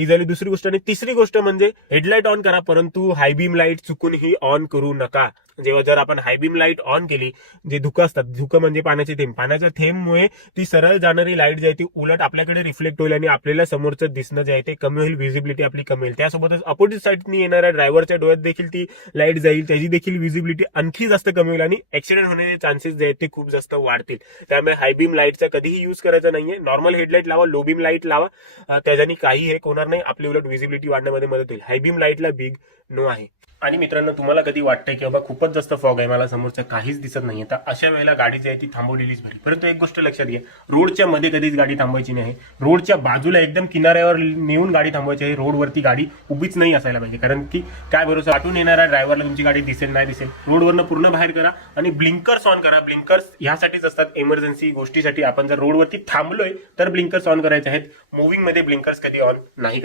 ही झाली दुसरी गोष्ट. आणि तिसरी गोष्ट म्हणजे हेडलाईट ऑन करा, परंतु हाय बीम लाईट चुकूनही ऑन करू नका. जेव्हा जर आपण हाय बीम लाईट ऑन केली, जे धुकं असतात, धुकं म्हणजे पाण्याचे थेंब, पाण्याच्या थेंबमुळे ती सरळ जाणारी लाईट जी आहे ती उलट आपल्याकडे रिफ्लेक्ट होईल आणि आपल्याला समोरचं दिसणं जे आहे ते कमी होईल, व्हिजिबिलिटी आपली कमी होईल. त्यासोबतच अपोजिट साईडनी येणाऱ्या ड्रायव्हरच्या डोळ्यात देखील ती लाईट जाईल, त्याची देखील व्हिजिबिलिटी आणखी जास्त कमी होईल आणि ऍक्सिडेंट होण्याचे चान्सेस जे आहेत ते खूप जास्त वाढतील. त्यामुळे हाय बीम लाईटचा कधीही युज करायचा नाहीये. नॉर्मल हेडलाईट लावा, लो बीम लाईट लावा, त्याच्यानी काही हे होणार नाही, आपली उलट व्हिजिबिलिटी वाढण्यामध्ये मदत होईल. हाय बीम लाईटला बिग नो आहे. आणि मित्रांनो, तुम्हाला कधी वाटतंय की बाबा खूपच जास्त फॉग आहे, मला समोरचं काहीच दिसत नाहीये, तर अशा वेळेला गाडी जी आहे ती थांबवलेलीच बरी. परंतु एक गोष्ट लक्षात घ्या, रोडच्या मध्ये कधीच गाडी थांबवायची नाही. रोडच्या बाजूला एकदम किनाऱ्यावर नेऊन गाडी थांबवायची आहे. रोडवरती गाडी उभीच नाही असायला पाहिजे, कारण की काय भरोसा वाटून येणाऱ्या ड्रायव्हरला तुमची गाडी दिसेल नाही दिसेल. रोडवरनं पूर्ण बाहेर करा आणि ब्लिंकर्स ऑन करा. ब्लिंकर्स ह्यासाठीच असतात, इमर्जन्सी गोष्टीसाठी. आपण जर रोडवरती थांबलोय तर ब्लिंकर्स ऑन करायचे आहेत. मुव्हिंग मध्ये ब्लिंकर्स कधी ऑन नाही करायचे.